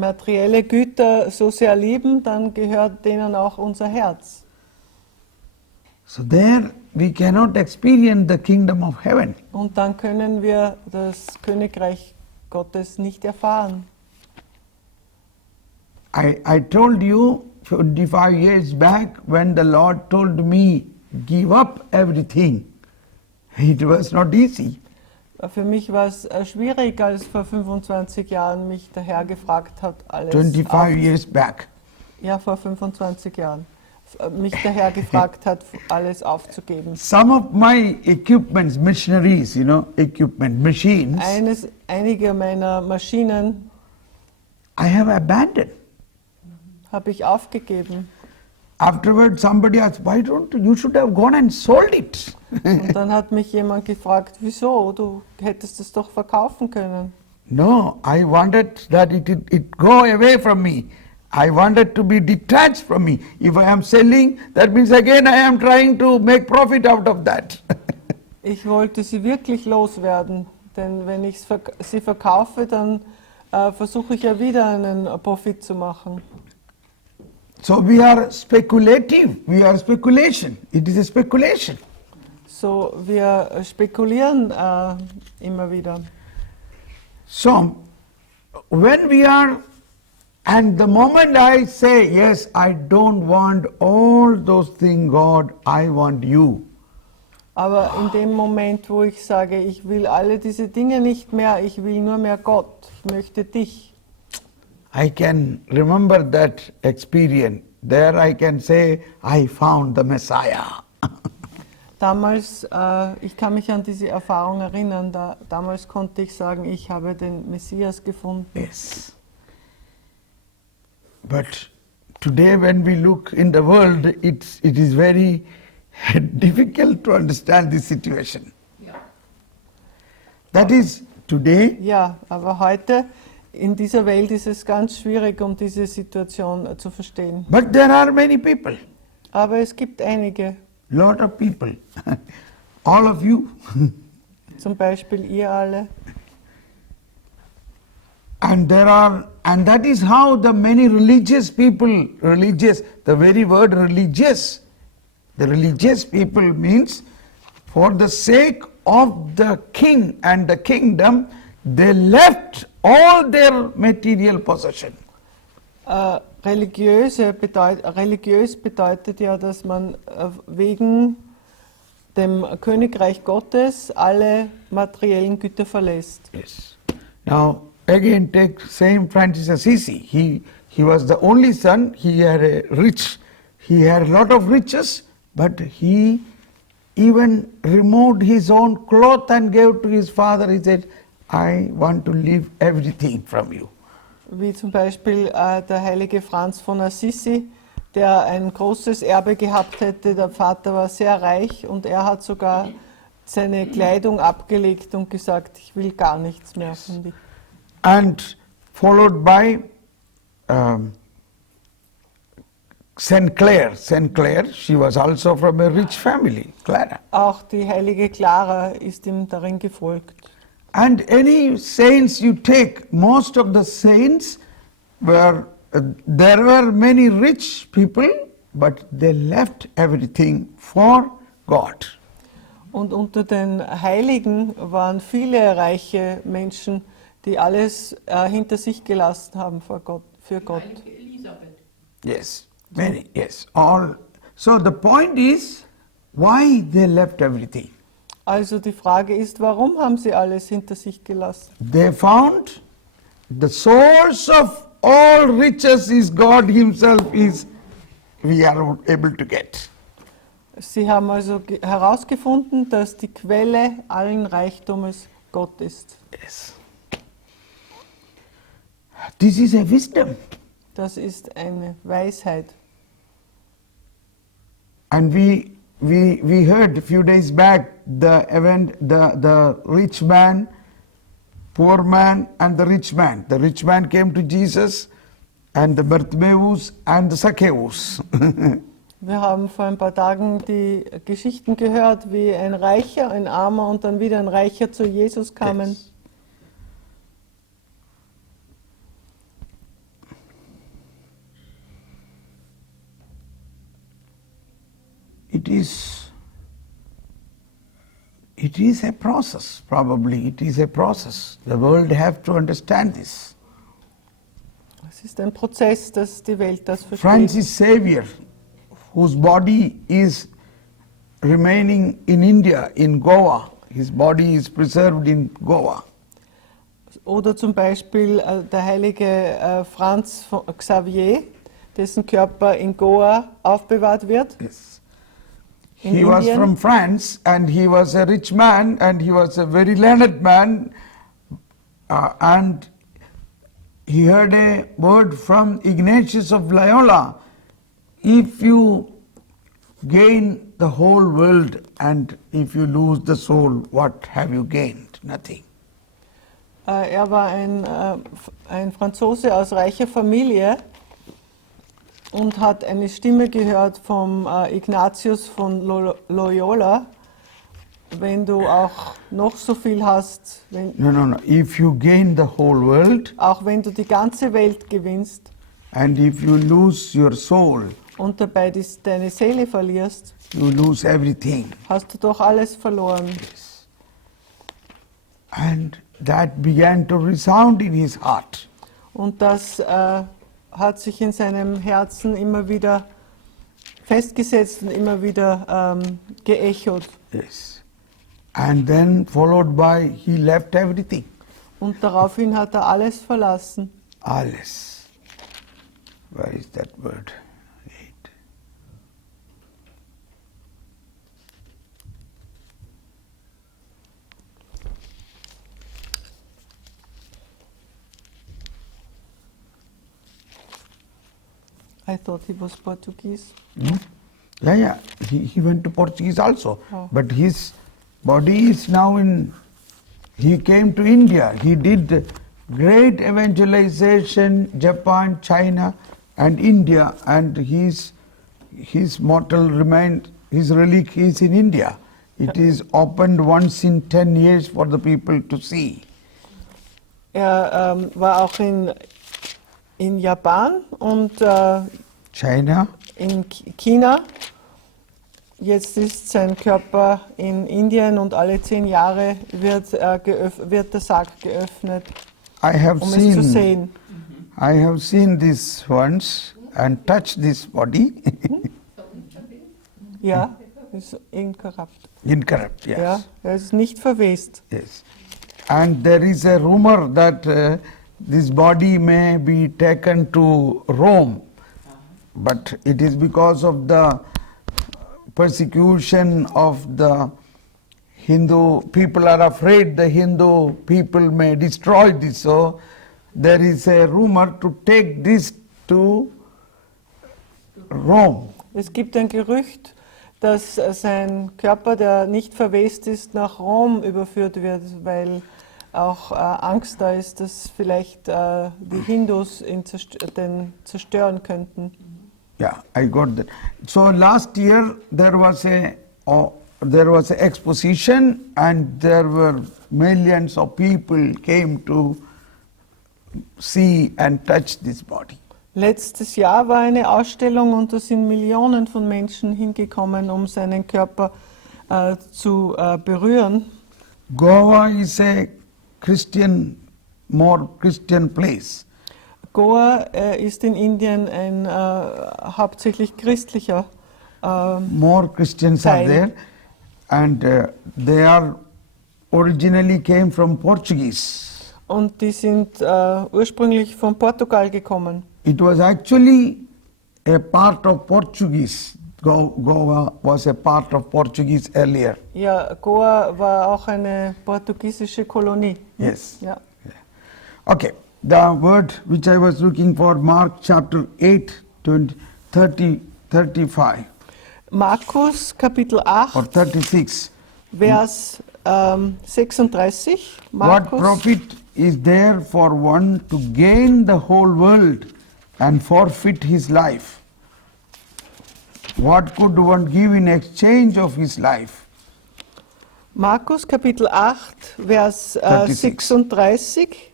materielle Güter so sehr lieben, dann gehört denen auch unser Herz. So there we cannot experience the kingdom of heaven. Und dann können wir das Königreich Gottes nicht erfahren. I told you 25 years back when the Lord told me, give up everything. It was not easy. Für mich war es schwierig, als vor 25 Jahren mich der Herr gefragt hat, alles 25 years back. Ja, vor 25 Jahren. Mich der Herr gefragt hat, alles aufzugeben. Some of my equipments, machineries, equipment, machines, Einige meiner Maschinen I have abandoned. habe ich aufgegeben. Afterwards, somebody asked, why don't you should have gone and sold it? Und dann hat mich jemand gefragt, wieso? Du hättest es doch verkaufen können. No, I wanted that it go away from me. I wanted to be detached from me. If I am selling, that means again I am trying to make profit out of that. Ich wollte sie wirklich loswerden, denn wenn ich sie verkaufe, dann versuche ich ja wieder einen Profit zu machen. So we are speculative. We are speculation. It is a speculation. So, wir spekulieren immer wieder. So, when we are, and the moment I say, yes, I don't want all those things, God, I want you. Aber in dem Moment, wo ich sage, ich will alle diese Dinge nicht mehr, ich will nur mehr Gott, ich möchte dich. I can remember that experience. There I can say, I found the Messiah. Damals, ich kann mich an diese Erfahrung erinnern, damals konnte ich sagen, ich habe den Messias gefunden. Yes. But today when we look in the world, it is very difficult to understand this situation. Ja. That is today. Ja, aber heute in dieser Welt ist es ganz schwierig, um diese Situation zu verstehen. But there are many people, Aber es gibt einige, lot of people, all of you. zum Beispiel ihr alle. And that is how the many religious people, the very word religious, the religious people means for the sake of the king and the kingdom, they left all their material possession. Religiös bedeutet ja, dass man wegen dem Königreich Gottes alle materiellen Güter verlässt. Yes. Now again take Saint Francis Assisi. He was the only son. He had a lot of riches, but he even removed his own cloth and gave to his father. He said, I want to leave everything from you. Wie zum Beispiel der heilige Franz von Assisi, der ein großes Erbe gehabt hätte. Der Vater war sehr reich und er hat sogar seine Kleidung abgelegt und gesagt, ich will gar nichts mehr von dir. And followed by Saint Clare. Saint Clare, she was also from a rich family, Clara. Auch die heilige Clara ist ihm darin gefolgt. And any saints you take, most of the saints were, there were many rich people, but they left everything for God. Und unter den Heiligen waren viele reiche Menschen, die alles hinter sich gelassen haben für Gott. Elisabeth. Yes, many, yes, all. So the point is, why they left everything? Also die Frage ist, warum haben sie alles hinter sich gelassen? They found the source of all riches is God Himself, is we are able to get. Sie haben also herausgefunden, dass die Quelle allen Reichtumes Gott ist. Yes. This is a wisdom. Das ist eine Weisheit. And we heard a few days back the event, the rich man, poor man, and the rich man. The rich man came to Jesus, and the Bartimaeus and the Zacchaeus. Wir haben vor ein paar Tagen die Geschichten gehört, wie ein Reicher, ein Armer und dann wieder ein Reicher zu Jesus kamen. Yes. it is a process, probably. It is a process. The world have to understand this. Es ist ein Prozess, dass die Welt das versteht. Francis Xavier, whose body is remaining in India, in Goa. His body is preserved in Goa. Oder zum Beispiel der heilige Franz Xavier, dessen Körper in Goa aufbewahrt wird. Yes. In He was Indien. from France and he was a rich man and he was a very learned man and he heard a word from Ignatius of Loyola. If you gain the whole world and if you lose the soul, what have you gained? Nothing. Er war ein Franzose aus reicher Familie und hat eine Stimme gehört vom Ignatius von Loyola. Wenn du auch noch so viel hast, No. If you gain the whole world auch wenn du die ganze Welt gewinnst and if you lose your soul, und dabei deine Seele verlierst, you lose everything. hast du doch alles verloren. And that began to resound in his heart. Und das hat sich in seinem Herzen immer wieder festgesetzt und immer wieder geechot. Yes. And then followed by he left everything. Und daraufhin hat er alles verlassen. Alles. Where is that word? Eight. I thought he was Portuguese. Yeah. He went to Portuguese also. Oh. But his body is now in, he came to India. He did great evangelization, Japan, China and India, and his mortal remained, his relic is in India. It is opened once in 10 years for the people to see. War auch in Japan und China, in China. Jetzt ist sein Körper in Indien und alle 10 Jahre wird der Sarg geöffnet, I have um es zu seen, sehen. I have seen this once and touched this body. Ja, ist inkorrupt. Incorrupt, yes. Ja, er ist nicht verwest. Yes. And there is a rumor that this body may be taken to Rome, but it is because of the persecution of the Hindu people are afraid the Hindu people may destroy this, so there is a rumor to take this to Rome. Es gibt ein Gerücht, dass sein Körper, der nicht verwest ist, nach Rom überführt wird, weil auch Angst da ist, dass vielleicht die Hindus ihn zerstören könnten. Yeah, I got that. So last year there was a exposition and there were millions of people came to see and touch this body. Letztes Jahr war eine Ausstellung und da sind Millionen von Menschen hingekommen, um seinen Körper zu berühren. Goa is a more Christian place. Goa ist in Indien ein hauptsächlich christlicher More Christians are Teil. there and they are originally came from Portuguese. Und die sind ursprünglich von Portugal gekommen. It was actually a part of Portuguese. Goa was a part of Portuguese earlier. Ja, Goa war auch eine portugiesische Kolonie. Yes. Ja. Okay, the word which I was looking for, Mark chapter 8, 35 Markus Kapitel or 8, 36. Vers 36. What Markus, profit is there for one to gain the whole world and forfeit his life? What could one give in exchange of his life? Markus Kapitel 8, Vers 36. 36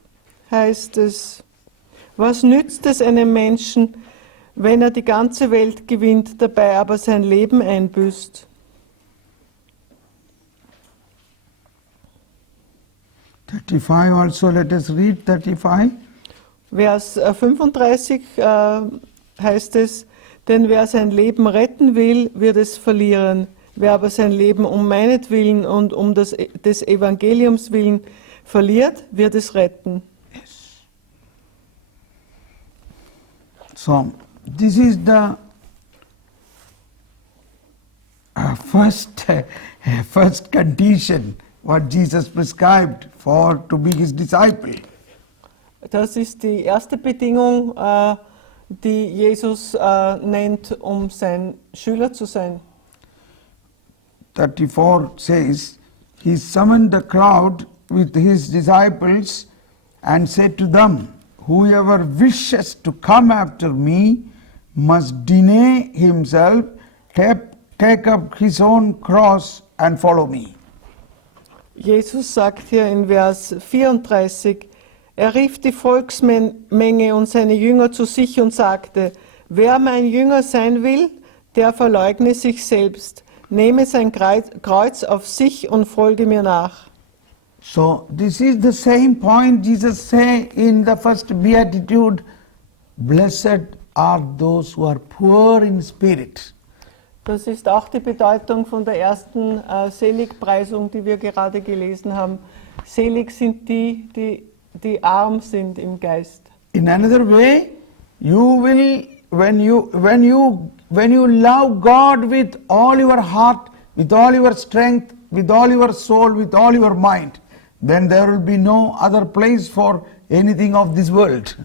heißt es, was nützt es einem Menschen, wenn er die ganze Welt gewinnt, dabei aber sein Leben einbüßt. 35 also, let us read 35. Vers 35 heißt es, denn wer sein Leben retten will, wird es verlieren. Wer aber sein Leben um meinetwillen und um des Evangeliums willen verliert, wird es retten. So, this is the first condition what Jesus prescribed for to be his disciple. Das ist die erste Bedingung, die Jesus nennt, um sein Schüler zu sein. 34 says, he summoned the crowd with his disciples and said to them, whoever wishes to come after me must deny himself, take up his own cross and follow me. Jesus sagt hier in Vers 34, er rief die Volksmenge und seine Jünger zu sich und sagte, wer mein Jünger sein will, der verleugne sich selbst, nehme sein Kreuz auf sich und folge mir nach. So this is the same point Jesus say in the first beatitude, blessed are those who are poor in spirit. Das ist auch die Bedeutung von der ersten Seligpreisung, die wir gerade gelesen haben. Selig sind die arm sind im Geist. In another way, you will when you love God with all your heart, with all your strength, with all your soul, with all your mind, then there will be no other place for anything of this world.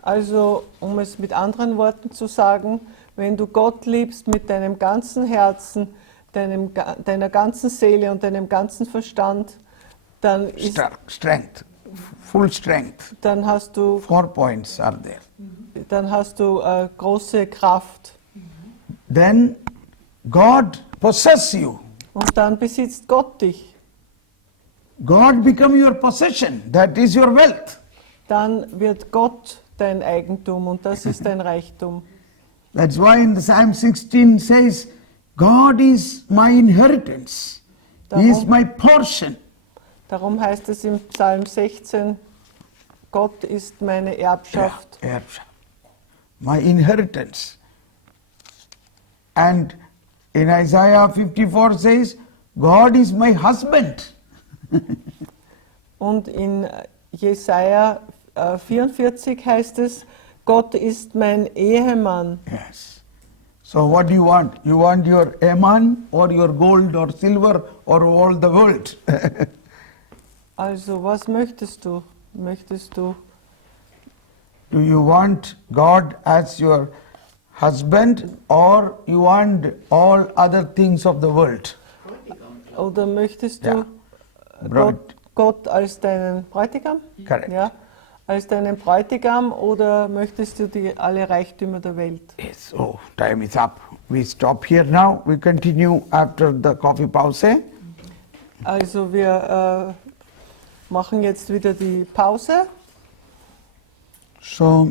Also, um es mit anderen Worten zu sagen, wenn du Gott liebst mit deinem ganzen Herzen, deiner ganzen Seele und deinem ganzen Verstand, dann ist Strength, full strength. dann hast du 4 points are there. Dann hast du große Kraft. Then God possess you. Und dann besitzt Gott dich. God become your possession. That is your wealth. Dann wird Gott dein Eigentum und das ist dein Reichtum. That's why in the Psalm 16 says, God is my inheritance. He is my portion. Darum heißt es im Psalm 16, Gott ist meine Erbschaft. Yeah, Erbschaft. My inheritance. And in Isaiah 54 says, God is my husband. Und in Jesaja 44 heißt es, Gott ist mein Ehemann. Yes. So what do you want? You want your Eman or your gold or silver or all the world? Also was möchtest du? Möchtest du? Do you want God as your husband or you want all other things of the world? Oder möchtest du Ja. Gott als deinen Bräutigam? Correct. Ja, als deinen Bräutigam oder möchtest du alle Reichtümer der Welt? Yes, oh, time is up. We stop here now. We continue after the coffee pause. Also wir machen jetzt wieder die Pause. So,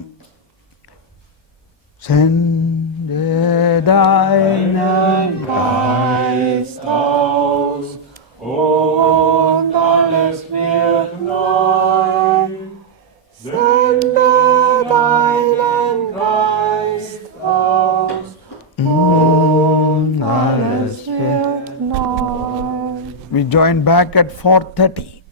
sende deinen Geist aus und alles wird neu. Sende deinen Geist aus und alles wird neu. We join back at 4:30.